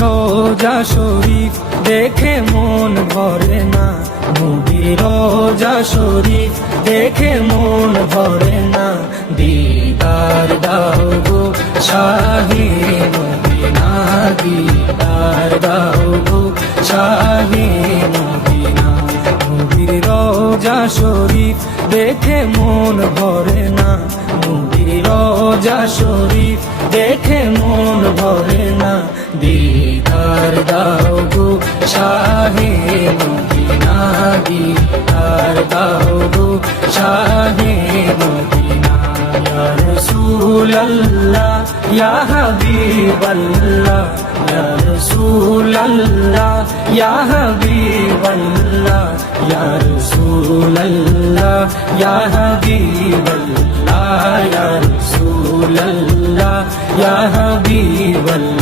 রোজা শরীফ দেখে মন ভরে না, নবীর রোজা শরীফ দেখে মন ভরে না। দিদার দাও গো শাহে মদিনা, দিদার দাও গো শাহে মদিনা। নবীর রোজা শরীফ দেখে মন ভরে না, নবীর রোজা শরীফ দেখে মন ভরে না। দিদার দাও গো শাহে মদিনা, দিদার দাও গো শাহে মদিনা। ইয়া রাসূলুল্লাহ ইয়া হাবিবাল্লাহ, ইয়া রাসূলুল্লাহ ইয়া হাবিবাল্লাহ, ইয়া রাসূলুল্লাহ ইয়া হাবিবাল্লাহ, ইয়া রাসূলুল্লাহ ইয়া হাবিবাল্লাহ।